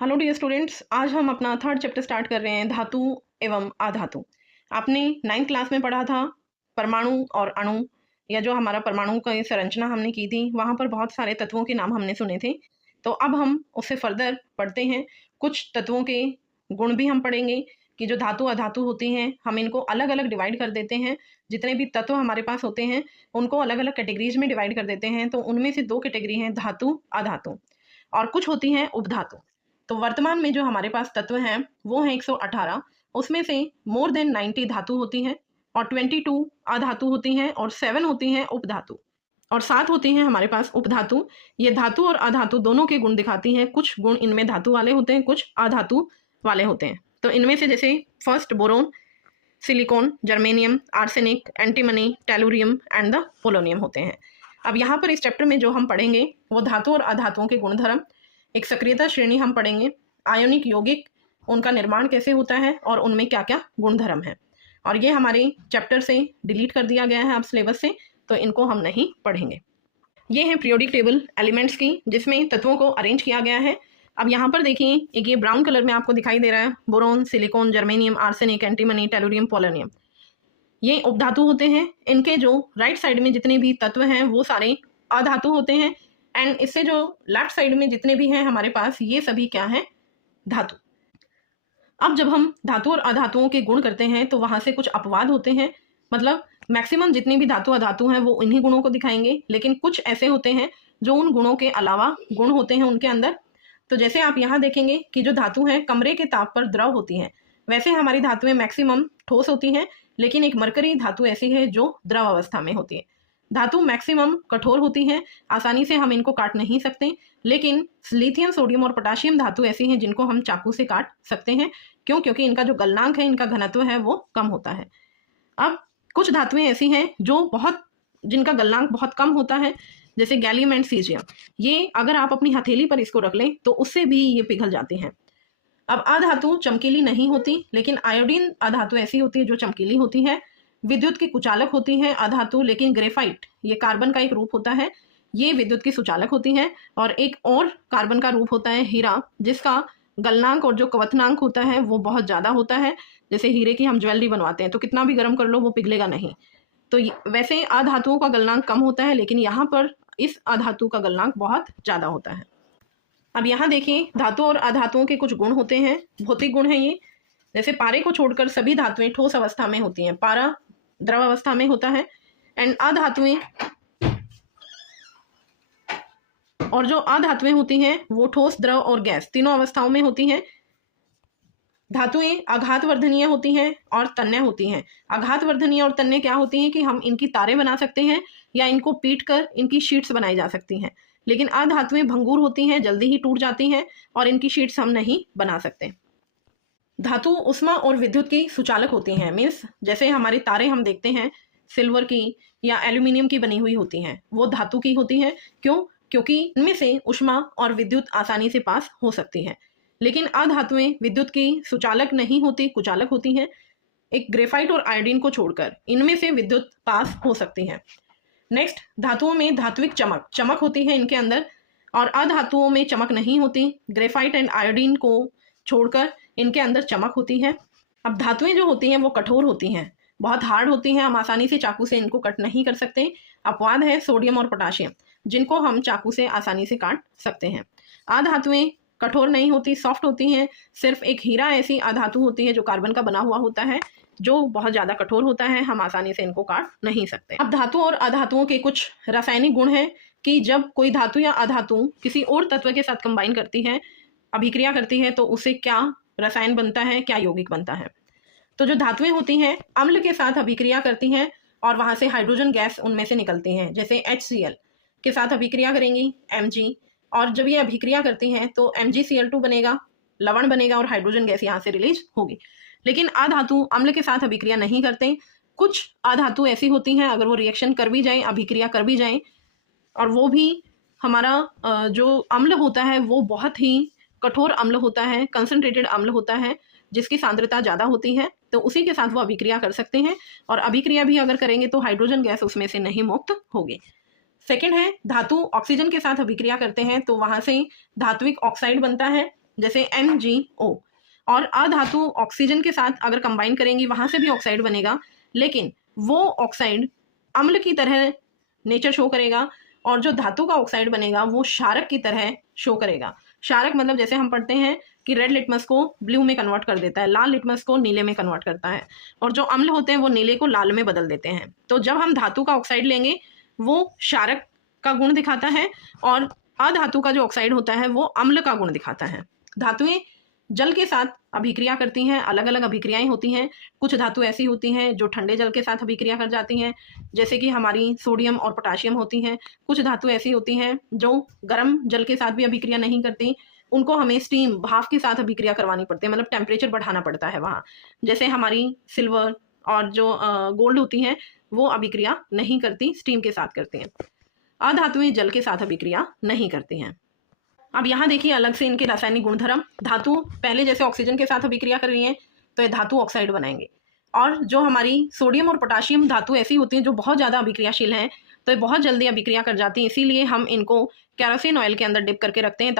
Hello dear students, आज हम अपना थर्ड चैप्टर स्टार्ट कर रहे हैं, धातु एवं अधातु। आपने 9th क्लास में पढ़ा था परमाणु और अणु, या जो हमारा परमाणु की संरचना हमने की थी, वहाँ पर बहुत सारे तत्वों के नाम हमने सुने थे। तो अब हम उससे फर्दर पढ़ते हैं, कुछ तत्वों के गुण भी हम पढ़ेंगे कि जो धातु अधातु होती हैं हम इनको अलग अलग डिवाइड कर देते हैं। जितने भी तत्व हमारे पास होते हैं उनको अलग अलग कैटेगरीज में डिवाइड कर देते हैं। तो उनमें से 2 कैटेगरी हैं, धातु अधातु, और कुछ होती हैं उपधातु। तो वर्तमान में जो हमारे पास तत्व हैं वो हैं 118। उसमें से मोर देन 90 धातु होती हैं और 22 अधातु होती हैं और 7 होती हैं उपधातु और 7 होती हैं हमारे पास उपधातु। ये धातु और अधातु दोनों के गुण दिखाती हैं। कुछ गुण इनमें धातु वाले होते हैं, कुछ अधातु वाले होते हैं। तो इनमें से जैसे first boron, silicon, germanium, arsenic, antimony, tellurium and the polonium होते हैं। अब यहाँ पर इस चैप्टर में जो हम पढ़ेंगे वो धातु और अधातुओं के गुणधर्म, एक सक्रियता श्रेणी हम पढ़ेंगे, आयोनिक यौगिक, उनका निर्माण कैसे होता है और उनमें क्या क्या गुणधर्म है। और ये हमारे चैप्टर से डिलीट कर दिया गया है अब सिलेबस से, तो इनको हम नहीं पढ़ेंगे। ये है पीरियोडिक टेबल एलिमेंट्स की, जिसमें तत्वों को अरेंज किया गया है। अब यहाँ पर देखिए, एक ये ब्राउन कलर में आपको दिखाई दे रहा है, boron, silicon, germanium, arsenic, antimony, tellurium, polonium, ये उपधातु होते हैं। इनके जो राइट साइड में जितने भी तत्व हैं वो सारे अधातु होते हैं, एंड इससे जो लेफ्ट साइड में जितने भी हैं हमारे पास, ये सभी क्या हैं, धातु। अब जब हम धातु और अधातुओं के गुण करते हैं तो वहां से कुछ अपवाद होते हैं। मतलब मैक्सिमम जितने भी धातु अधातु हैं वो इन्हीं गुणों को दिखाएंगे, लेकिन कुछ ऐसे होते हैं जो उन गुणों के अलावा गुण होते हैं उनके अंदर। तो जैसे आप यहाँ देखेंगे कि जो धातु हैं कमरे के ताप पर द्रव होती हैं, वैसे हमारी धातुएं मैक्सिमम ठोस होती हैं, लेकिन एक मरकरी धातु ऐसी है जो द्रव अवस्था में होती है। धातु मैक्सिमम कठोर होती हैं, आसानी से हम इनको काट नहीं सकते, लेकिन लिथियम, सोडियम और पोटाशियम धातु ऐसी हैं जिनको हम चाकू से काट सकते हैं। क्यों? क्योंकि इनका जो गलनांक है, इनका घनत्व है, वो कम होता है। अब कुछ धातुएं ऐसी हैं जिनका गलनांक बहुत कम होता है, जैसे गैलियम एंड सीजियम। ये अगर आप अपनी हथेली पर इसको रख लें तो उससे भी ये पिघल जाते हैं। अब अधातु चमकीली नहीं होती, लेकिन आयोडीन अधातु ऐसी होती है जो चमकीली होती है। विद्युत की कुचालक होती है अधातु, लेकिन ग्रेफाइट, ये कार्बन का एक रूप होता है, ये विद्युत की सुचालक होती है। और एक और कार्बन का रूप होता है हीरा, जिसका गलनांक और जो क्वथनांक होता है वो बहुत ज़्यादा होता है। जैसे हीरे की हम ज्वेलरी बनवाते हैं तो कितना भी गर्म कर लो वो पिघलेगा नहीं। तो वैसे अधातुओं का गलनांक कम होता है, लेकिन यहाँ पर इस अधातु का गलनांक बहुत ज़्यादा होता है। अब यहाँ देखिए, धातु और अधातुओं के कुछ गुण होते हैं, भौतिक गुण हैं ये। जैसे पारे को छोड़कर सभी धातुएं ठोस अवस्था में होती हैं, पारा द्रव अवस्था में होता है, एंड अधातुएं, और जो अधातुएं होती हैं वो ठोस, द्रव और गैस तीनों अवस्थाओं में होती हैं। धातुएं आघात वर्धनीय होती हैं और तन्य होती हैं। आघात वर्धनीय और तन्य क्या होती हैं कि हम इनकी तारे बना सकते हैं या इनको पीट कर इनकी शीट्स बनाई जा सकती हैं, लेकिन अधातुएं भंगुर होती हैं, जल्दी ही टूट जाती हैं और इनकी शीट्स हम नहीं बना सकते। धातु उष्मा और विद्युत की सुचालक होती हैं, मीन्स जैसे हमारी तारे हम देखते हैं सिल्वर की या एल्यूमिनियम की बनी हुई होती हैं, वो धातु की होती हैं। क्यों? क्योंकि इनमें से उष्मा और विद्युत आसानी से पास हो सकती है। लेकिन अधातुएं विद्युत की सुचालक नहीं होती, कुचालक होती हैं। एक ग्रेफाइट और आयोडीन को छोड़कर इनमें से विद्युत पास हो सकती है। नेक्स्ट, धातुओं में धात्विक चमक होती है इनके अंदर, और अधातुओं में चमक नहीं होती। ग्रेफाइट एंड आयोडीन को छोड़कर इनके अंदर चमक होती है। अब धातुएं जो होती हैं वो कठोर होती हैं, बहुत हार्ड होती हैं, हम आसानी से चाकू से इनको कट नहीं कर सकते। अपवाद है सोडियम और पोटाशियम, जिनको हम चाकू से आसानी से काट सकते हैं। अधातुएं कठोर नहीं होती, सॉफ्ट होती हैं। सिर्फ एक हीरा ऐसी अधातु होती है जो कार्बन का बना हुआ होता है, जो बहुत ज़्यादा कठोर होता है, हम आसानी से इनको काट नहीं सकते। अब धातु और अधातुओं के कुछ रासायनिक गुण हैं कि जब कोई धातु या अधातु किसी और तत्व के साथ कंबाइन करती है, अभिक्रिया करती है, तो उससे क्या रसायन बनता है, क्या यौगिक बनता है। तो जो धातुएं होती हैं अम्ल के साथ अभिक्रिया करती हैं और वहाँ से हाइड्रोजन गैस उनमें से निकलती हैं। जैसे HCl के साथ अभिक्रिया करेंगी Mg, और जब ये अभिक्रिया करती हैं तो MgCl2 बनेगा, लवण बनेगा और हाइड्रोजन गैस यहाँ से रिलीज होगी। लेकिन अधातु अम्ल के साथ अभिक्रिया नहीं करते। कुछ अधातु ऐसी होती हैं अगर वो रिएक्शन कर भी जाए, अभिक्रिया कर भी जाए, और वो भी हमारा जो अम्ल होता है वो बहुत ही कठोर अम्ल होता है, कंसंट्रेटेड अम्ल होता है, जिसकी सांद्रता ज़्यादा होती है, तो उसी के साथ वो अभिक्रिया कर सकते हैं। और अभिक्रिया भी अगर करेंगे तो हाइड्रोजन गैस उसमें से नहीं मुक्त होगी। सेकेंड है, धातु ऑक्सीजन के साथ अभिक्रिया करते हैं तो वहाँ से धात्विक ऑक्साइड बनता है, जैसे MgO। और अधातु ऑक्सीजन के साथ अगर कंबाइन करेंगी वहां से भी ऑक्साइड बनेगा, लेकिन वो ऑक्साइड अम्ल की तरह नेचर शो करेगा, और जो धातु का ऑक्साइड बनेगा वो क्षारक की तरह शो करेगा। क्षारक मतलब जैसे हम पढ़ते हैं कि रेड लिटमस को ब्लू में कन्वर्ट कर देता है, लाल लिटमस को नीले में कन्वर्ट करता है, और जो अम्ल होते हैं वो नीले को लाल में बदल देते हैं। तो जब हम धातु का ऑक्साइड लेंगे वो क्षारक का गुण दिखाता है, और अधातु का जो ऑक्साइड होता है वो अम्ल का गुण दिखाता है। धातुएं जल के साथ अभिक्रिया करती हैं, अलग अलग अभिक्रियाएं होती हैं। कुछ धातु ऐसी होती हैं जो ठंडे जल के साथ अभिक्रिया कर जाती हैं, जैसे कि हमारी सोडियम और पोटाशियम होती हैं। कुछ धातु ऐसी होती हैं जो गर्म जल के साथ भी अभिक्रिया नहीं करती, उनको हमें स्टीम भाप के साथ अभिक्रिया करवानी पड़ती है, मतलब टेम्परेचर बढ़ाना पड़ता है वहाँ। जैसे हमारी सिल्वर और जो गोल्ड होती हैं वो अभिक्रिया नहीं करती, स्टीम के साथ करती हैं। अधातुएं जल के साथ अभिक्रिया नहीं करती हैं। अब यहाँ देखिए अलग से इनके रासायनिक गुणधर्म। धातु पहले जैसे ऑक्सीजन के साथ अभिक्रिया कर रही हैं तो ये धातु ऑक्साइड बनाएंगे, और जो हमारी सोडियम और पोटाशियम धातु ऐसी होती हैं जो बहुत ज़्यादा अभिक्रियाशील हैं, तो ये बहुत जल्दी अभिक्रिया कर जाती हैं। इसीलिए हम इनको केरोसिन ऑयल के अंदर डिप करके रखते हैं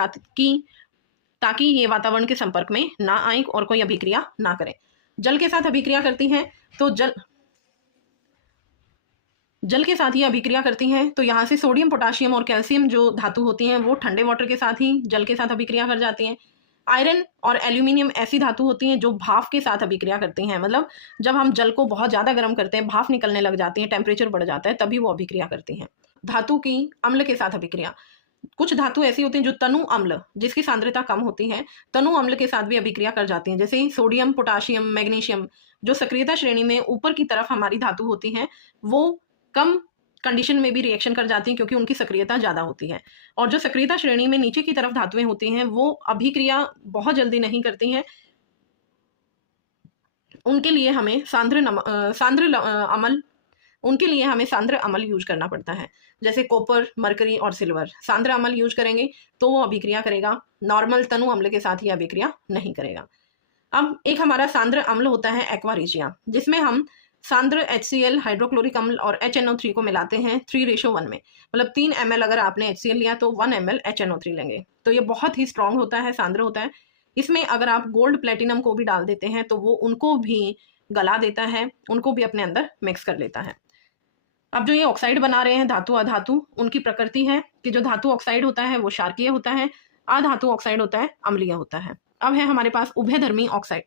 ताकि ये वातावरण के संपर्क में ना आए और कोई अभिक्रिया ना करें। जल के साथ अभिक्रिया करती हैं तो जल के साथ ही अभिक्रिया करती हैं, तो यहाँ से सोडियम पोटाशियम और कैल्शियम जो धातु होती हैं वो ठंडे वाटर के साथ ही जल के साथ अभिक्रिया कर जाती हैं। आयरन और एल्यूमिनियम ऐसी धातु होती हैं जो भाप के साथ अभिक्रिया करती हैं, मतलब जब हम जल को बहुत ज़्यादा गर्म करते हैं, भाप निकलने लग जाती है, टेम्परेचर बढ़ जाता है, तभी वो अभिक्रिया करती हैं। धातु की अम्ल के साथ अभिक्रिया। कुछ धातु ऐसी होती हैं जो तनु अम्ल, जिसकी सांद्रता कम होती है, तनु अम्ल के साथ भी अभिक्रिया कर जाती हैं, जैसे सोडियम पोटाशियम मैग्नीशियम। जो सक्रियता श्रेणी में ऊपर की तरफ हमारी धातु होती हैं वो कम कंडीशन में भी रिएक्शन कर जाती हैं क्योंकि उनकी सक्रियता ज़्यादा होती है, और जो सक्रियता श्रेणी में नीचे की तरफ धातुएं होती हैं वो अभिक्रिया बहुत जल्दी नहीं करती हैं। उनके लिए हमें सांद्र अम्ल यूज करना पड़ता है, जैसे कॉपर, मरकरी और सिल्वर। सांद्र अम्ल यूज करेंगे तो वो अभिक्रिया करेगा, नॉर्मल तनु अम्ल के साथ ही अभिक्रिया नहीं करेगा। अब एक हमारा सांद्र अम्ल होता है एक्वा रेजिया, जिसमें हम सांद्र HCl हाइड्रोक्लोरिक अम्ल और HNO3 को मिलाते हैं 3:1 में, मतलब 3 ml अगर आपने HCl लिया तो 1 ml HNO3 लेंगे। तो ये बहुत ही स्ट्रांग होता है, सांद्र होता है। इसमें अगर आप गोल्ड प्लेटिनम को भी डाल देते हैं तो वो उनको भी गला देता है, उनको भी अपने अंदर मिक्स कर लेता है। अब जो ये ऑक्साइड बना रहे हैं धातु अधातु, उनकी प्रकृति है कि जो धातु ऑक्साइड होता है वो क्षारकीय होता है, अधातु ऑक्साइड होता है अम्लीय होता है। अब है हमारे पास उभयधर्मी ऑक्साइड।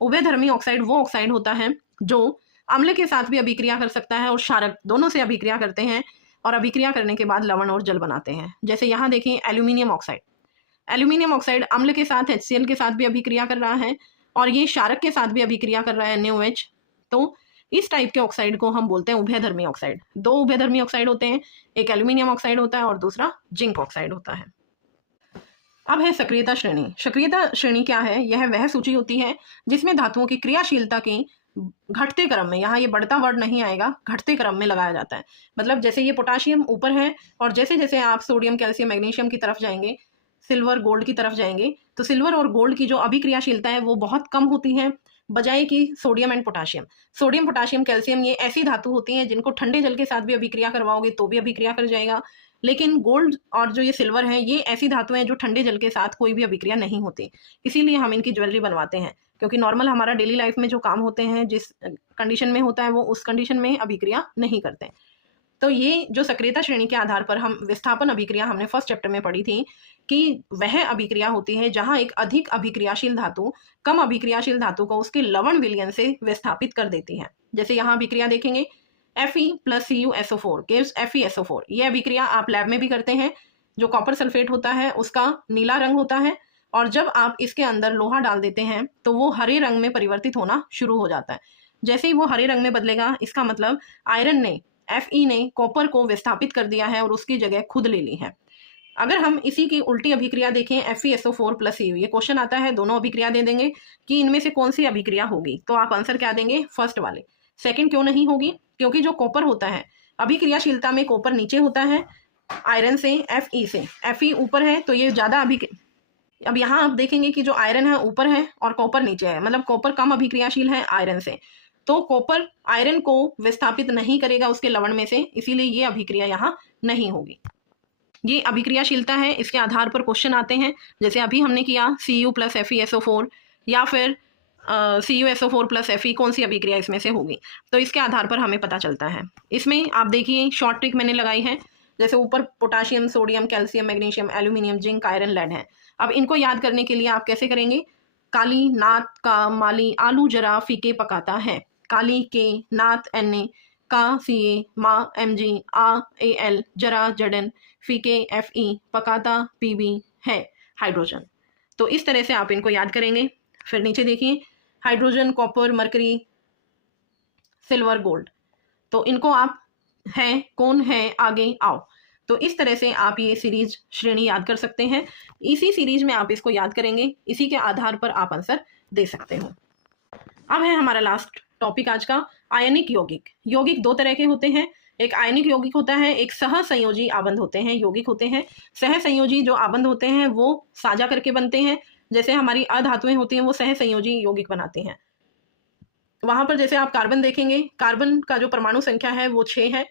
उभयधर्मी ऑक्साइड वो ऑक्साइड होता है जो अम्ल के साथ भी अभिक्रिया कर सकता है और क्षारक दोनों से अभिक्रिया करते हैं, और अभिक्रिया करने के बाद लवण और जल बनाते हैं। जैसे यहाँ देखें एल्यूमिनियम ऑक्साइड। एल्यूमिनियम ऑक्साइड अम्ल के साथ HCl के साथ भी अभिक्रिया कर रहा है, और ये क्षारक के साथ भी अभिक्रिया कर रहा है NaOH। तो इस टाइप के ऑक्साइड को हम बोलते हैं उभयधर्मी ऑक्साइड। 2 उभयधर्मी ऑक्साइड होते हैं, एक एल्यूमिनियम ऑक्साइड होता है और दूसरा जिंक ऑक्साइड होता है। अब है सक्रियता श्रेणी। सक्रियता श्रेणी क्या है? यह वह सूची होती है जिसमें धातुओं की क्रियाशीलता की घटते क्रम में, यहाँ ये बढ़ता वर्ड नहीं आएगा, घटते क्रम में लगाया जाता है। मतलब जैसे ये पोटाशियम ऊपर है और जैसे जैसे आप सोडियम कैल्शियम मैग्नीशियम की तरफ जाएंगे, सिल्वर गोल्ड की तरफ जाएंगे, तो सिल्वर और गोल्ड की जो अभिक्रियाशीलता है वो बहुत कम होती है बजाय कि sodium and potassium. Sodium potassium calcium ये ऐसी धातु होती हैं जिनको ठंडे जल के साथ भी अभिक्रिया करवाओगे तो भी अभिक्रिया कर जाएगा, लेकिन गोल्ड और जो ये सिल्वर है ये ऐसी धातुएं हैं जो ठंडे जल के साथ कोई भी अभिक्रिया नहीं होती। इसीलिए हम इनकी ज्वेलरी बनवाते हैं, क्योंकि नॉर्मल हमारा डेली लाइफ में जो काम होते हैं जिस कंडीशन में होता है वो उस कंडीशन में अभिक्रिया नहीं करते। तो ये जो सक्रियता श्रेणी के आधार पर हम विस्थापन अभिक्रिया हमने फर्स्ट चैप्टर में पढ़ी थी कि वह अभिक्रिया होती है जहां एक अधिक अभिक्रियाशील धातु कम अभिक्रियाशील धातु को उसके लवण विलयन से विस्थापित कर देती है। जैसे यहाँ अभिक्रिया देखेंगे Fe + CuSO4 gives FeSO4। ये अभिक्रिया आप लैब में भी करते हैं। जो कॉपर सल्फेट होता है उसका नीला रंग होता है, और जब आप इसके अंदर लोहा डाल देते हैं तो वो हरे रंग में परिवर्तित होना शुरू हो जाता है। जैसे ही वो हरे रंग में बदलेगा इसका मतलब आयरन ने Fe ने कॉपर को विस्थापित कर दिया है और उसकी जगह खुद ले ली है। अगर हम इसी की उल्टी अभिक्रिया देखें FeSO4 + Cu, ये क्वेश्चन आता है, दोनों अभिक्रिया दे देंगे कि इनमें से कौन सी अभिक्रिया होगी, तो आप आंसर क्या देंगे? फर्स्ट वाले। सेकंड क्यों नहीं होगी? क्योंकि जो कॉपर होता है अभिक्रियाशीलता में कॉपर नीचे होता है आयरन से, Fe से। Fe ऊपर है तो ये ज़्यादा अब यहाँ आप देखेंगे कि जो आयरन है ऊपर है और कॉपर नीचे है, मतलब कॉपर कम अभिक्रियाशील है आयरन से, तो कॉपर आयरन को विस्थापित नहीं करेगा उसके लवण में से, इसीलिए ये अभिक्रिया यहाँ नहीं होगी। ये अभिक्रियाशीलता है, इसके आधार पर क्वेश्चन आते हैं, जैसे अभी हमने किया Cu + FeSO4 या फिर CuSO4 + Fe, कौन सी अभिक्रिया इसमें से होगी, तो इसके आधार पर हमें पता चलता है। इसमें आप देखिए शॉर्ट ट्रिक मैंने लगाई है, जैसे ऊपर potassium, sodium, calcium, magnesium, aluminium, zinc, iron, lead है। अब इनको याद करने के लिए आप कैसे करेंगे, काली, नात, का, माली, आलू जरा फीके पकाता है, काली के, नात Na, का Ca, मा Mg, आ Al, जरा Zn, फीके Fe, पकाता Pb है, हाइड्रोजन। तो इस तरह से आप इनको याद करेंगे। फिर नीचे देखिए hydrogen, copper, mercury, silver, gold, तो इनको आप हैं, कौन है, आगे आओ, तो इस तरह से आप ये सीरीज श्रेणी याद कर सकते हैं। इसी सीरीज में आप इसको याद करेंगे, इसी के आधार पर आप आंसर दे सकते हो। अब है हमारा लास्ट टॉपिक आज का, आयनिक यौगिक। यौगिक दो तरह के होते हैं, एक आयनिक यौगिक होता है, एक सहसंयोजी आबंध होते हैं, यौगिक होते हैं। सहसंयोजी जो आबंध होते हैं वो साझा करके बनते हैं, जैसे हमारी अधातुएं होती हैं वो सहसंयोजी यौगिक बनाती हैं। वहां पर जैसे आप कार्बन देखेंगे, कार्बन का जो परमाणु संख्या है वो 6 है,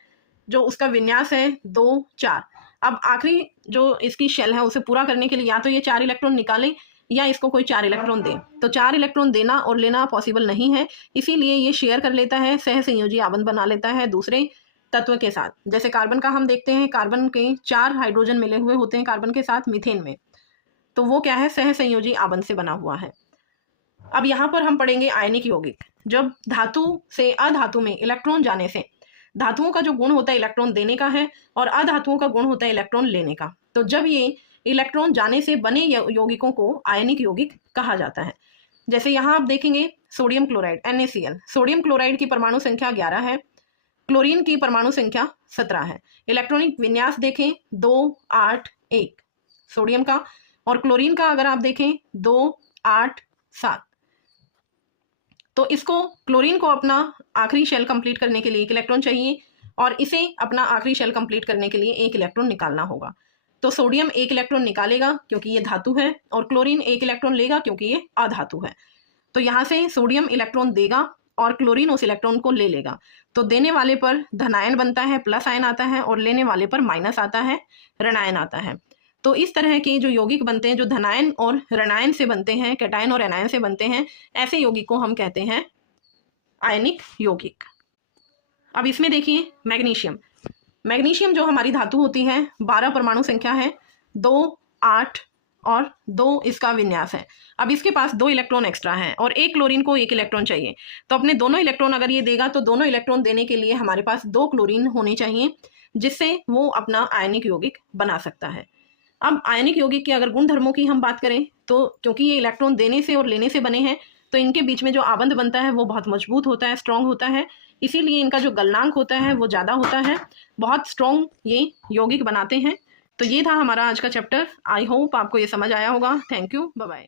जो उसका विन्यास है 2, 4। अब आखिरी जो इसकी शेल है उसे पूरा करने के लिए या तो ये 4 इलेक्ट्रॉन निकालें या इसको कोई 4 इलेक्ट्रॉन दे, तो 4 इलेक्ट्रॉन देना और लेना पॉसिबल नहीं है, इसीलिए ये शेयर कर लेता है, सहसंयोजी आबंध बना लेता है दूसरे तत्व के साथ। जैसे कार्बन का हम देखते हैं, कार्बन के 4 हाइड्रोजन मिले हुए होते हैं कार्बन के साथ मीथेन में, तो वो क्या है, सहसंयोजी आबंध से बना हुआ है। अब यहाँ पर हम पढ़ेंगे आयनिक यौगिक। जब धातु से अधातु में इलेक्ट्रॉन जाने से, धातुओं का जो गुण होता है इलेक्ट्रॉन देने का है और अधातुओं का गुण होता है इलेक्ट्रॉन लेने का, तो जब ये इलेक्ट्रॉन जाने से बने यौगिकों को आयनिक यौगिक कहा जाता है। जैसे यहाँ आप देखेंगे sodium chloride NaCl, sodium chloride की परमाणु संख्या 11 है, क्लोरीन की परमाणु संख्या 17 है। इलेक्ट्रॉनिक विन्यास देखें 2, 8, 1 सोडियम का, और क्लोरीन का अगर आप देखें 2, 8, 7। तो इसको, क्लोरीन को अपना आखिरी शेल कंप्लीट करने के लिए 1 इलेक्ट्रॉन चाहिए और इसे अपना आखिरी शेल कंप्लीट करने के लिए 1 इलेक्ट्रॉन निकालना होगा। तो सोडियम 1 इलेक्ट्रॉन निकालेगा क्योंकि ये धातु है, और क्लोरीन 1 इलेक्ट्रॉन लेगा क्योंकि ये अधातु है। तो यहाँ से सोडियम इलेक्ट्रॉन देगा और क्लोरीन उस इलेक्ट्रॉन को ले लेगा, तो देने वाले पर धनायन बनता है, प्लस आयन आता है, और लेने वाले पर माइनस आता है, ऋणायन आता है। तो इस तरह के जो यौगिक बनते हैं जो धनायन और ऋणायन से बनते हैं, कैटायन और एनायन से बनते हैं, ऐसे यौगिक को हम कहते हैं आयनिक यौगिक। अब इसमें देखिए मैग्नीशियम, मैग्नीशियम जो हमारी धातु होती है 12 परमाणु संख्या है, 2, 8 और 2 इसका विन्यास है। अब इसके पास 2 इलेक्ट्रॉन एक्स्ट्रा हैं और एक क्लोरीन को 1 इलेक्ट्रॉन चाहिए, तो अपने दोनों इलेक्ट्रॉन अगर ये देगा तो दोनों इलेक्ट्रॉन देने के लिए हमारे पास 2 क्लोरीन होने चाहिए, जिससे वो अपना आयनिक यौगिक बना सकता है। अब आयनिक यौगिक के अगर गुण धर्मों की हम बात करें तो क्योंकि ये इलेक्ट्रॉन देने से और लेने से बने हैं, तो इनके बीच में जो आबंध बनता है वो बहुत मजबूत होता है, स्ट्रॉन्ग होता है, इसीलिए इनका जो गलनांक होता है वो ज़्यादा होता है, बहुत स्ट्रॉन्ग ये यौगिक बनाते हैं। तो ये था हमारा आज का चैप्टर। आई होप आपको ये समझ आया होगा। Thank you, bye bye.